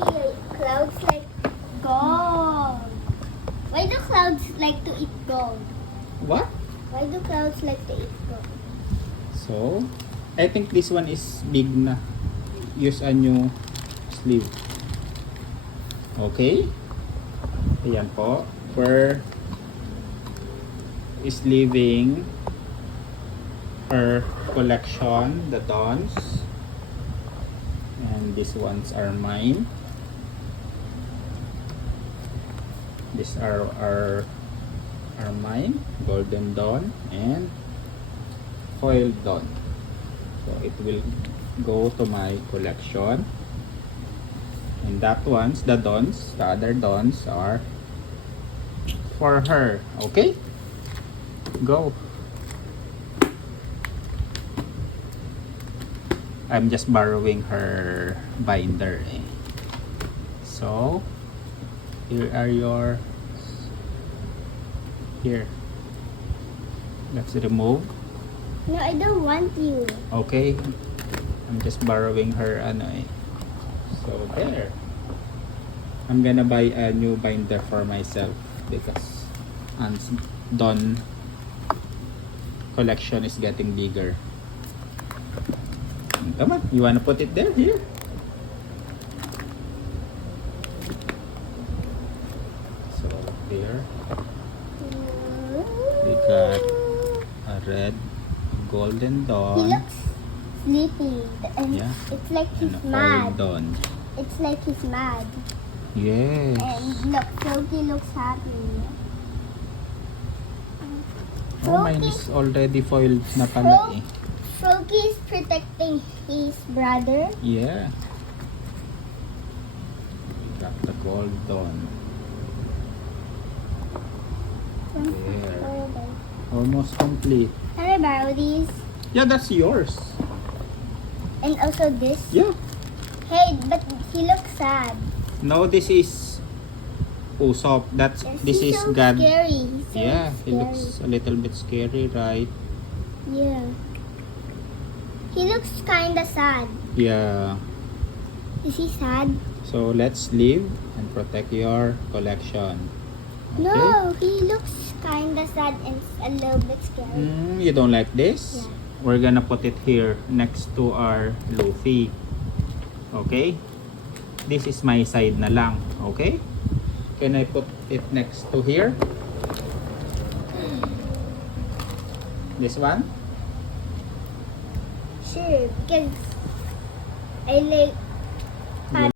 the clouds like gold? Why do clouds like to eat gold? What? Why do clouds like to eat gold? So, I think this one is big na. Use a new sleeve. Okay? Ayan po. We're sleeving her collection, the Dons. And these ones are mine. These are mine. Golden Dawn and foiled Dawn. So it will go to my collection. And that ones, the Dons, the other Dons are for her. Okay? Go. I'm just borrowing her binder. So, here are your... Here. Let's remove. No, I don't want you. Okay. I'm just borrowing her So there. I'm gonna buy a new binder for myself because Aunt's Dawn collection is getting bigger. Come on, you wanna put it there? Here. So there. We got a red Golden He Dawn. looks sleepy. And Yeah. it's like And he's a foiled mad. Dawn. It's like he's mad. Yes. And look, Floki looks happy. Oh, mine is already foiled na pala eh. Floki is protecting his brother. Yeah. We got the Gold Dawn. There. Almost complete. Can I borrow these? Yeah, that's yours. And also this? Yeah. Hey, but he looks sad. No, this is Usopp. This He's is so God. scary. He's so Yeah, scary. he looks a little bit scary, right? Yeah. He looks kinda sad. Yeah. Is he sad? So let's leave and protect your collection. Okay? No, he looks kinda sad and a little bit scary. You don't like this? Yeah. We're gonna put it here next to our Luffy. Okay? This is my side na lang. Okay? Can I put it next to here? This one? Sure, because I like